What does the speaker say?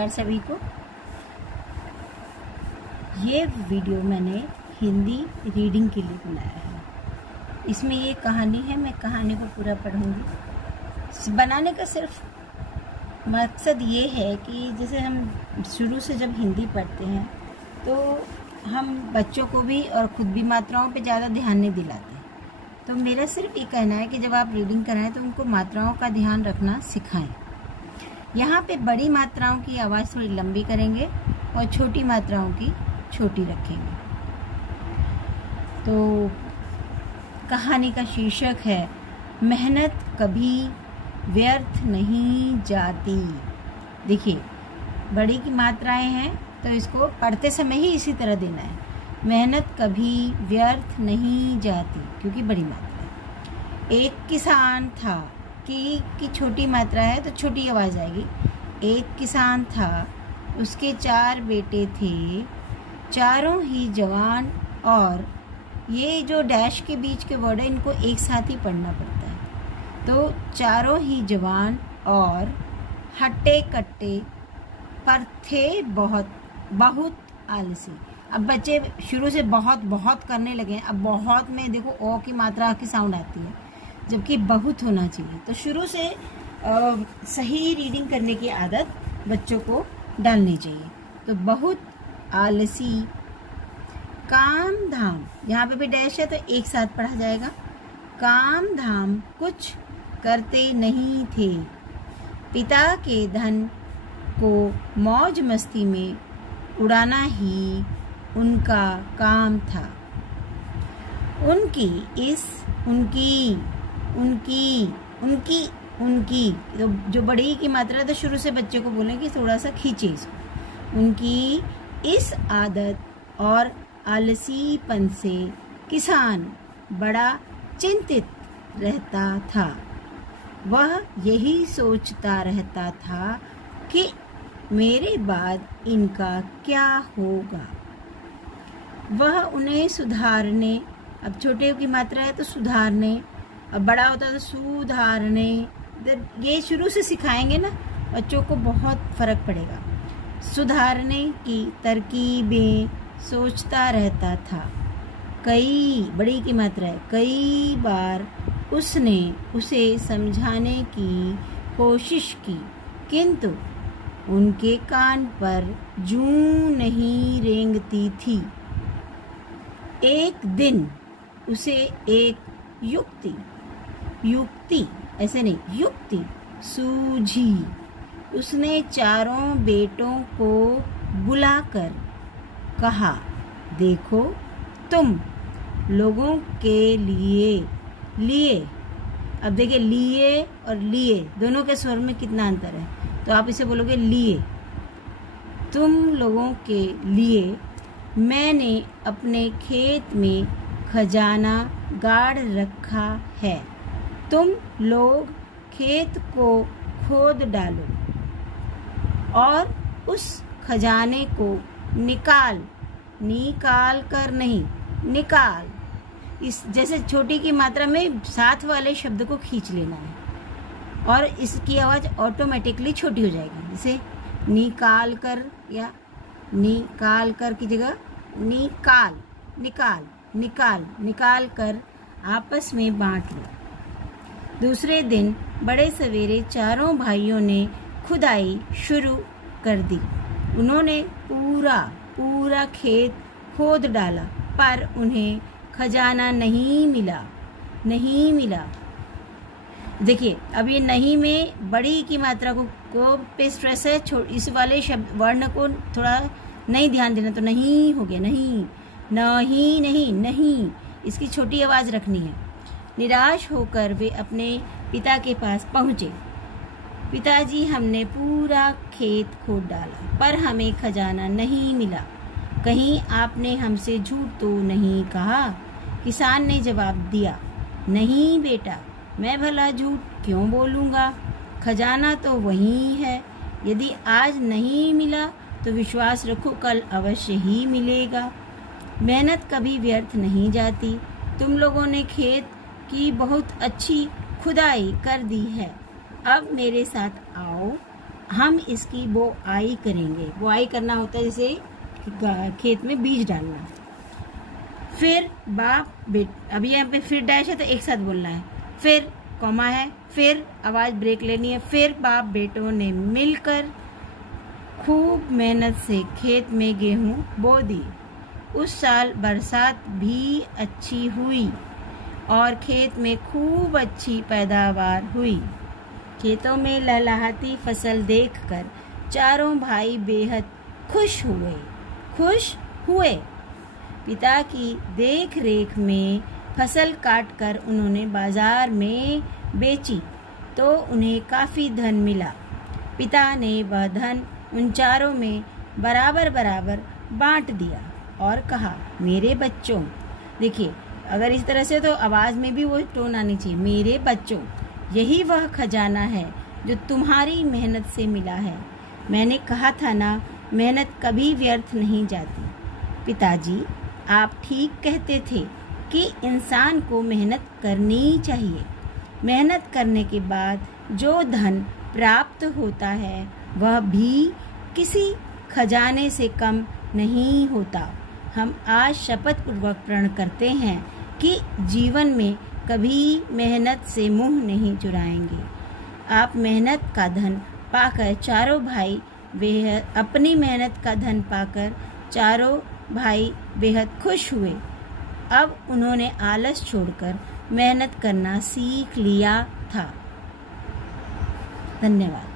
नमस्कार सभी को। ये वीडियो मैंने हिंदी रीडिंग के लिए बनाया है। इसमें ये कहानी है, मैं कहानी को पूरा पढ़ूंगी। बनाने का सिर्फ मकसद ये है कि जैसे हम शुरू से जब हिंदी पढ़ते हैं तो हम बच्चों को भी और ख़ुद भी मात्राओं पे ज़्यादा ध्यान नहीं दिलाते। तो मेरा सिर्फ ये कहना है कि जब आप रीडिंग कराएं तो उनको मात्राओं का ध्यान रखना सिखाएं। यहाँ पे बड़ी मात्राओं की आवाज़ थोड़ी लंबी करेंगे और छोटी मात्राओं की छोटी रखेंगे। तो कहानी का शीर्षक है मेहनत कभी व्यर्थ नहीं जाती। देखिए, बड़ी की मात्राएं हैं तो इसको पढ़ते समय ही इसी तरह देना है। मेहनत कभी व्यर्थ नहीं जाती, क्योंकि बड़ी मात्रा है। एक किसान था की छोटी मात्रा है तो छोटी आवाज़ आएगी। एक किसान था, उसके 4 बेटे थे, चारों ही जवान। और ये जो डैश के बीच के वर्ड है इनको एक साथ ही पढ़ना पड़ता है। तो चारों ही जवान और हट्टे कट्टे पर थे बहुत आलसी। अब बच्चे शुरू से बहुत करने लगे हैं। अब बहुत में देखो ओ की मात्रा की साउंड आती है, जबकि बहुत होना चाहिए। तो शुरू से सही रीडिंग करने की आदत बच्चों को डालनी चाहिए। तो बहुत आलसी, काम धाम, यहाँ पे भी डैश है तो एक साथ पढ़ा जाएगा। काम धाम कुछ करते नहीं थे, पिता के धन को मौज मस्ती में उड़ाना ही उनका काम था। उनकी तो जो बड़ी की मात्रा तो शुरू से बच्चे को बोलें कि थोड़ा सा खींचे इसको। उनकी इस आदत और आलसीपन से किसान बड़ा चिंतित रहता था। वह यही सोचता रहता था कि मेरे बाद इनका क्या होगा। वह उन्हें सुधारने, अब छोटे की मात्रा है तो सुधारने, अब बड़ा होता है तो सुधारने, ये शुरू से सिखाएंगे ना बच्चों को, बहुत फर्क पड़ेगा। सुधारने की तरकीबें सोचता रहता था। बड़ी की मात्रा है, कई बार उसने उसे समझाने की कोशिश की, किंतु उनके कान पर जूं नहीं रेंगती थी। एक दिन उसे एक युक्ति ऐसे नहीं, युक्ति सूझी। उसने चारों बेटों को बुलाकर कहा, देखो, तुम लोगों के लिए अब देखिए, लिए और लिए दोनों के स्वर में कितना अंतर है। तो आप इसे बोलोगे लिए। तुम लोगों के लिए मैंने अपने खेत में खजाना गाड़ रखा है। तुम लोग खेत को खोद डालो और उस खजाने को निकाल कर नहीं, निकाल। इस जैसे छोटी की मात्रा में साथ वाले शब्द को खींच लेना है और इसकी आवाज़ ऑटोमेटिकली छोटी हो जाएगी। जैसे निकाल कर या निकाल कर की जगह निकाल कर आपस में बांट लो। दूसरे दिन बड़े सवेरे चारों भाइयों ने खुदाई शुरू कर दी। उन्होंने पूरा खेत खोद डाला, पर उन्हें खजाना नहीं मिला। देखिए, अब ये नहीं में बड़ी की मात्रा को पे स्ट्रेस है। इस वाले शब्द वर्ण को थोड़ा नहीं ध्यान देना, तो नहीं हो गया, नहीं, इसकी छोटी आवाज़ रखनी है। निराश होकर वे अपने पिता के पास पहुँचे। पिताजी, हमने पूरा खेत खोद डाला, पर हमें खजाना नहीं मिला। कहीं आपने हमसे झूठ तो नहीं कहा? किसान ने जवाब दिया, नहीं बेटा, मैं भला झूठ क्यों बोलूँगा? खजाना तो वही है। यदि आज नहीं मिला तो विश्वास रखो कल अवश्य ही मिलेगा। मेहनत कभी व्यर्थ नहीं जाती। तुम लोगों ने खेत की बहुत अच्छी खुदाई कर दी है। अब मेरे साथ आओ हम इसकी बोआई करेंगे। बोआई करना होता है जैसे खेत में बीज डालना। फिर बाप बेट, अभी यहाँ पे फिर डैश है तो एक साथ बोलना है, फिर कॉमा है, फिर आवाज ब्रेक लेनी है, फिर बाप बेटों ने मिलकर खूब मेहनत से खेत में गेहूं बो दी। उस साल बरसात भी अच्छी हुई और खेत में खूब अच्छी पैदावार हुई। खेतों में लहलहाती फसल देखकर चारों भाई बेहद खुश हुए। पिता की देख रेख में फसल काटकर उन्होंने बाजार में बेची तो उन्हें काफी धन मिला। पिता ने वह धन उन चारों में बराबर बराबर बांट दिया और कहा, मेरे बच्चों, देखिए अगर इस तरह से तो आवाज में भी वो टोन आनी चाहिए, मेरे बच्चों, यही वह खजाना है जो तुम्हारी मेहनत से मिला है। मैंने कहा था ना, मेहनत कभी व्यर्थ नहीं जाती। पिताजी, आप ठीक कहते थे कि इंसान को मेहनत करनी चाहिए। मेहनत करने के बाद जो धन प्राप्त होता है वह भी किसी खजाने से कम नहीं होता। हम आज शपथ पूर्वक प्रण करते हैं कि जीवन में कभी मेहनत से मुंह नहीं चुराएंगे। आप मेहनत का धन पाकर चारों भाई बेहद अपनी मेहनत का धन पाकर चारों भाई बेहद खुश हुए। अब उन्होंने आलस छोड़कर मेहनत करना सीख लिया था। धन्यवाद।